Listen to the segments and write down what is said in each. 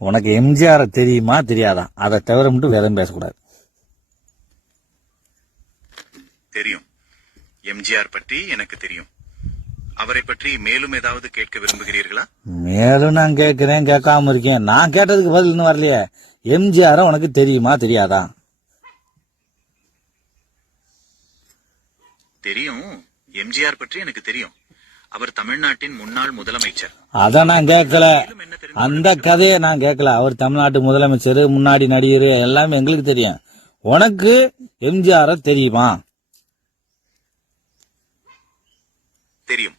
உனக்கு எம்ஜிஆர் தெரியுமா தெரியாதா? அதை தவிர மட்டும் வேற எதுவும் பேசக்கூடாது. தெரியும். எம்ஜிஆர் பற்றி எனக்கு தெரியும். அவரை பற்றி மேலும் ஏதாவது கேட்க விரும்புகிறீர்களா? மேலும் நான் கேட்கிறேன், கேட்காம இருக்கேன். நான் கேட்டதுக்கு பதில் இன்னும் வரலையே. எம்ஜிஆர் உனக்கு தெரியுமா தெரியாதா? தெரியும். எம்ஜிஆர் பற்றி எனக்கு தெரியும். அவர் தமிழ்நாட்டின் முன்னாள் முதலமைச்சர். அத நான் கேட்கல, அந்த கதையை நான் கேட்கல. அவர் தமிழ்நாட்டு முதலமைச்சர், முன்னாடி நடிகர், எல்லாமே எங்களுக்கு தெரியும். உனக்கு எம்ஜிஆர் தெரியுமா? தெரியும்.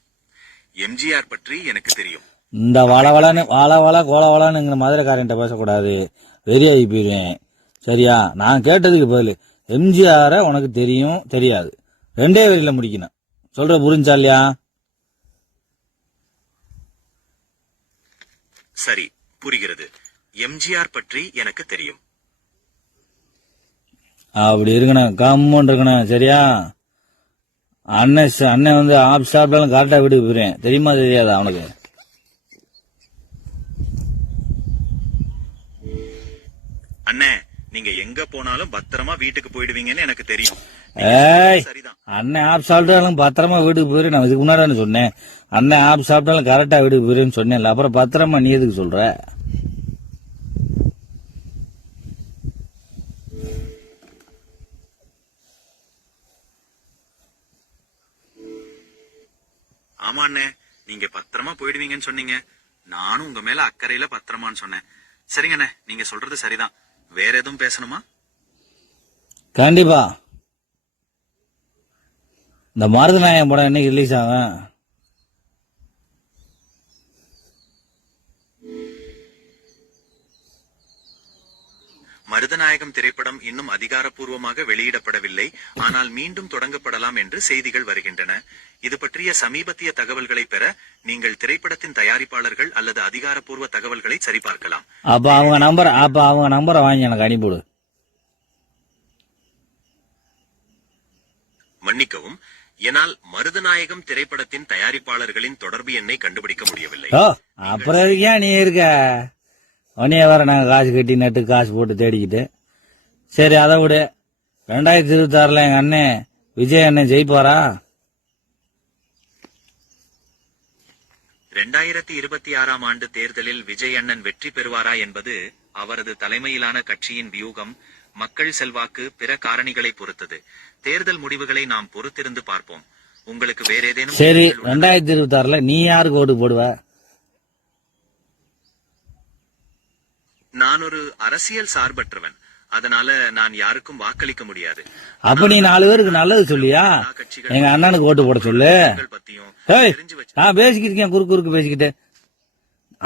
எம்ஜிஆர் பற்றி எனக்கு தெரியும். இந்த வளவளன்னு வாழ கோலவளன்னு மதுரைக்காரன்ட்ட பேசக்கூடாது, வெறியாகி போயிருவேன். சரியா? நான் கேட்டதுக்கு பதில் எம்ஜிஆர் உனக்கு தெரியும் தெரியாது, ரெண்டே வரியில முடிக்கணும். சொல்ற புரிஞ்சா இல்லையா? சரி, புரிகிறது. எம்ஜிஆர் பற்றி எனக்கு தெரியும். அப்படி இருக்கணும், கம்முன்னு இருக்கணும். சரியா? அண்ணன் வந்து ஆப் ஸ்டாப்லாம் கரெக்டா வீட்டுக்கு போயிருவேன். தெரியுமா தெரியாதா அவனுக்கு? அண்ணே, நீங்க எங்க போனாலும் பத்திரமா வீட்டுக்கு போயிடுவீங்கன்னு எனக்கு தெரியும். ஏய், சரிதான். அண்ணன் ஆப் சாப்பிட்டாலும் பத்திரமா வீட்டுக்கு போயிரு. நான் இதுக்கு முன்னாடி சொன்னேன், அண்ணன் ஆப் சாப்பிட்டாலும் கரெக்டா வீட்டுக்கு போயிருன்னு சொன்னேன்ல. அப்புறம் பத்திரமா நீ எதுக்கு சொல்ற? ஆமா அண்ணே, நீங்க பத்திரமா போயிடுவீங்கன்னு சொன்னீங்க. நானும் உங்க மேல அக்கறையில பத்திரமான்னு சொன்னேன். சரிங்க அண்ணே, நீங்க சொல்றது சரிதான். வேற எதுவும் பேசணுமா? கண்டிப்பா. இந்த மருதநாயகம் படம் என்னைக்கு ரிலீஸ் ஆகும்? மருதநாயகம் திரைப்படம் இன்னும் அதிகாரப்பூர்வமாக வெளியிடப்படவில்லை. ஆனால் மீண்டும் தொடங்கப்படலாம் என்று செய்திகள் வருகின்றன. இது பற்றிய சமீபத்திய தகவல்களை பெற நீங்கள் திரைப்படத்தின் தயாரிப்பாளர்கள் அல்லது அதிகாரப்பூர்வ தகவல்களை சரிபார்க்கலாம். அப்ப அவங்க நம்பரை வாங்கி எனக்கு அனுப்பிவிடு. மன்னிக்கவும், என்னால் மருதநாயகம் திரைப்படத்தின் தயாரிப்பாளர்களின் தொடர்பு எண்ணை கண்டுபிடிக்க முடியவில்லை. அப்புறம் ஏன் நீ இருக்க? உன்னைய வர நாங்க காசு கட்டி நட்டு காசு போட்டு தேடிக்கிட்டு. சரி, அதை விடு. 2026 எங்க அண்ணன் விஜய் அண்ணன் ஜெயிப்பாரா? 2026 ஆண்டு தேர்தலில் விஜய் அண்ணன் வெற்றி பெறுவாரா என்பது அவரது தலைமையிலான கட்சியின் வியூகம், மக்கள் செல்வாக்கு, பிற காரணிகளை பொறுத்தது. தேர்தல் முடிவுகளை நாம் பொறுத்திருந்து பார்ப்போம். உங்களுக்கு வேற ஏதேனும்? சரி, 2026 நீ யாருக்கு ஓட்டு போடுவ? நான் ஒரு அரசியல் சார்பற்றவன். அதனால நான் யாருக்கும் வாக்களிக்க முடியாது. அப்ப நீ 4 பேருக்கு நல்லது சொல்லியா? எங்க அண்ணனுக்கு ஓட்டு போட சொல்லு. நான் பேசிக்கிட்டு இருக்கேன், குறுக்கு பேசிக்கிட்டு.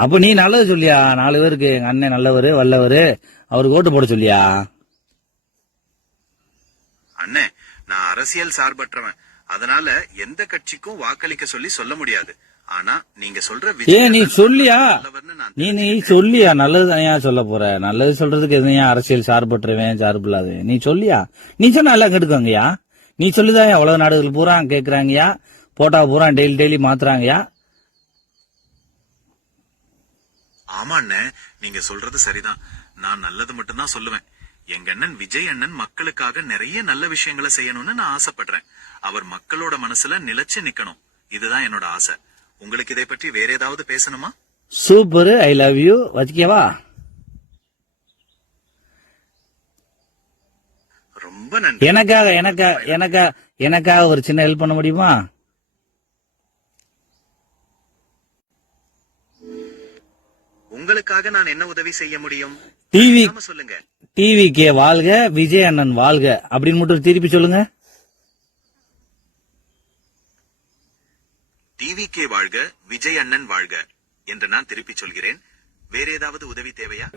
அப்ப நீ நல்லது சொல்லியா? 4 பேருக்கு எங்க அண்ணன் நல்லவரு வல்லவரு, அவருக்கு ஓட்டு போட சொல்லியா? அண்ணே, நான் அரசியல் சார்பற்றவன். அதனால எந்த கட்சிக்கும் வாக்களிக்க சொல்ல முடியாது. ஆனா நீங்க சொல்ற நீ சொல்லியா? நீ சொல்லியா? நல்லது தானே சொல்ல போற. நல்லது சொல்றதுக்கு எதுனா அரசியல் சார்பற்றவன் சார்பு இல்லாத நீ சொல்லியா? நீ சொன்னா எல்லாம் கேட்டுக்கோங்கயா. நீ சொல்லிதான் உலக நாடுகள் பூரா கேக்குறாங்கயா, போட்டா பூரா டெய்லி மாத்துறாங்கயா. ஆமா அண்ணே, நீங்க சொல்றது சரிதான். நான் நல்லது மட்டும்தான் சொல்லுவேன். எங்க அண்ணன் விஜய் அண்ணன் மக்களுக்காக நிறைய நல்ல விஷயங்களை செய்யணும்னு நான் ஆசைப்படுறேன். அவர் மக்களோட மனசுல நிலைச்சு நிக்கணும். இதுதான் என்னோட ஆசை. உங்களுக்கு இதை பற்றி வேற ஏதாவது பேசணுமா? Super, I love you. வச்சுக்கவா? ரொம்ப நன்றி. எனக்காக ஒரு சின்ன ஹெல்ப் பண்ண முடியுமா? உங்களுக்காக நான் என்ன உதவி செய்ய முடியும்? சொல்லுங்க. டிவிக்கே வாழ்க, விஜய் அண்ணன் வாழ்க அப்படின்னு மட்டும் திருப்பி சொல்லுங்க. டிவிக்கே வாழ்க, விஜய் அண்ணன் வாழ்க என்று நான் திருப்பி சொல்கிறேன். வேற ஏதாவது உதவி தேவையா?